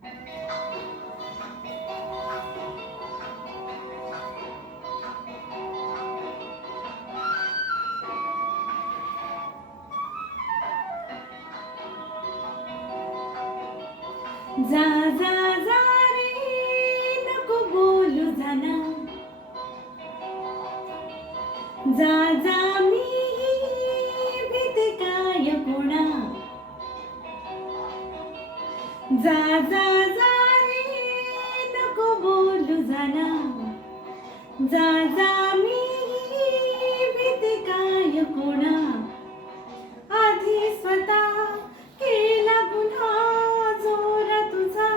जा जा जा रे नको बोलू जाना, जा जा मी भीते काय कोणा, जा जा जा रे नको बोलू जाना, जा जा मी भीते काय कोणा, आधी स्वतः केला गुन्हा जोरा तुझा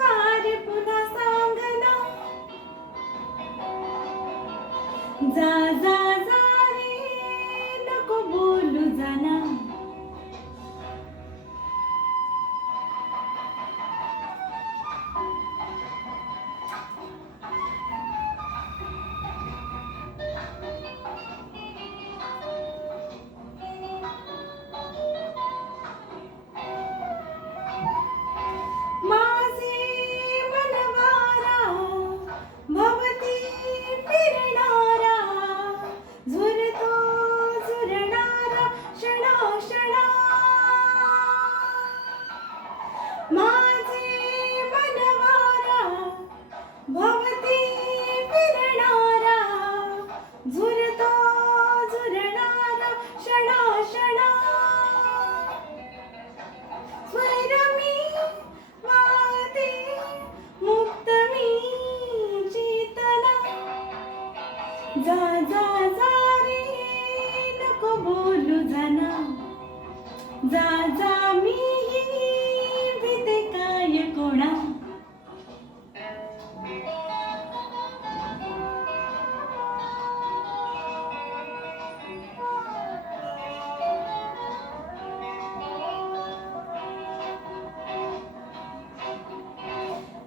कार्य पुन्हा सांगना, जा जा जा रे नको बोलू जाना. माझे मनवारा भवती फिरणारा, झुरतो झुरणारा क्षणा क्षणा, माझे मनवारा भवती फिरणारा, झुरतो झुरणारा क्षणा क्षणा, स्वर मी वाहते मुक्त मी चेतना, जा जा जा रे नको बोलू जाना, जा जा मी भीते काय कोणा.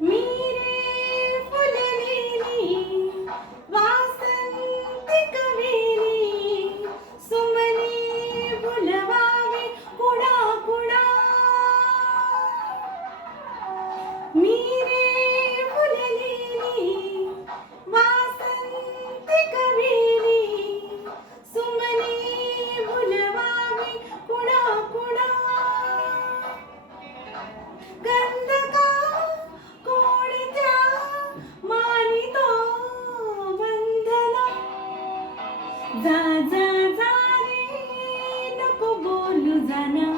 मी रे फुललेली वासंती कवेली, सुमनी फुलवावी कुणा कुणा, मी रे फुललेली वासंती कवेली, सुमनी फुलवावी कुणा कुणा, गंध का कोणत्या मानितो बंधना, जा जा जा रे नको बोलू जाना,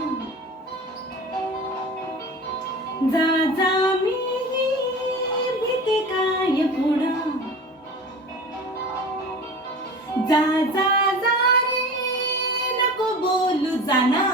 जा जा मी भीते काय कोणा, जा जा जा रे नको बोलू जाना.